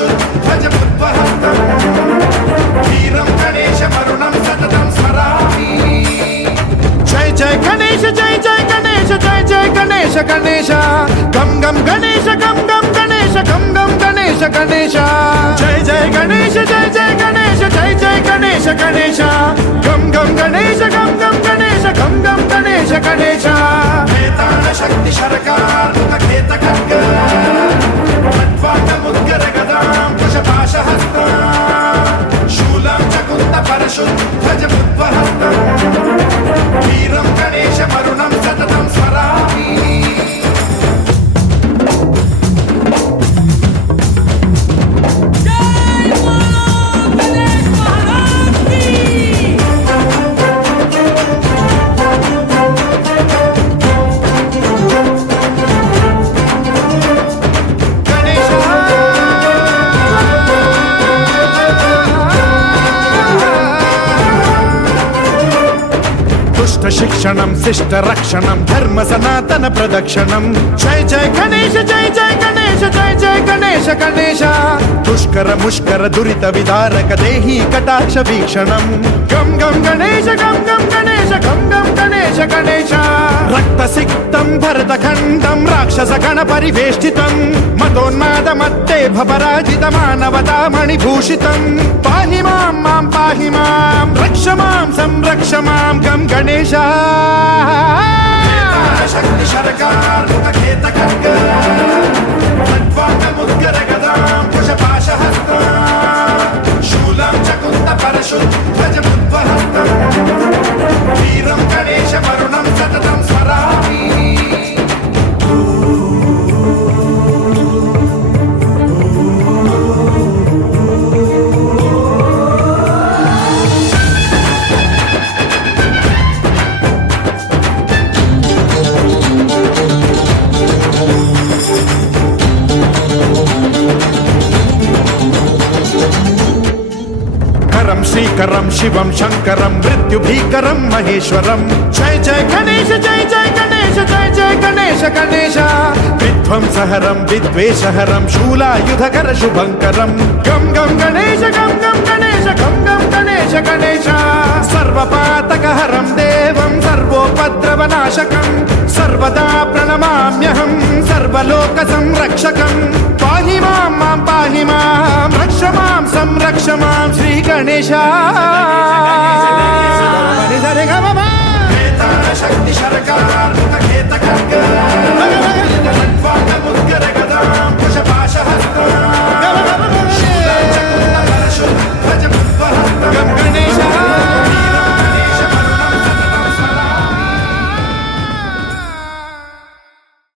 परशुध्वजमुद्वहस्तम् वीरं गणेशमरुणं सततं स्मरामि। जय जय गणेश जय जय गणेश जय जय गणेश गणेश गम गम गणेश गम गम गणेश गम गम गणेश गणेश जय जय गणेश जय जय गणेश जय जय गणेश गणेश गम गम गणेश गम गम गणेश गम गम गणेश गणेश वेताल शक्ति शरकार खेत खड्ग खट्वाटमुद्गर गदां कुशपाशहस्तां शूलं च कुन्द परशुध्वजमुद्वहस्तम् वीरं गणेशमरुणं सततं स्मरामि। शिक्षणं शिष्ट रक्षणं धर्म सनातन प्रदक्षिणं जय जय गणेश जय जय गणेश जय जय गणेश गणेश दुष्कर मुष्कर दुरित विदारक देहि कटाक्ष वीक्षणं गम गम गणेश गम गम गणेश गम गम गणेश गणेश रक्त सिक्तं भरतखण्डं राक्षस गण परिवेष्टितं मदोन्माद मत्ते भपराजित मानवता मणिभूषितं पाहि मां मां पाहि मां रक्ष मां संरक्ष मां गम गणेश शक्ति शरकार खेत खड्ग खट्वाटमुद्गर गदां कुशपाशहस्तां शूलं च कुन्द परशुध्वजमुद्वहस्तम् वीरं गणेशमरुणं सततं स्मरामि। श्रीकरं शिवं शंकरं मृत्युभीकरं महेश्वरं जय जय गणेश जय जय गणेश जय जय गणेश गणेश विध्वंसहरं विद्वेषहरं शूलायुधकर शुभंकरं गम गम गणेश गम गम गणेश गम गम गणेश गणेश सर्वपातकहरं देवं सर्वोपद्रवनाशकं सर्वदा प्रणमाम्यहं सर्वलोकसंरक्षकं पाहि मां मां पाहि मां रक्ष मां संरक्ष मां श्री गणेश।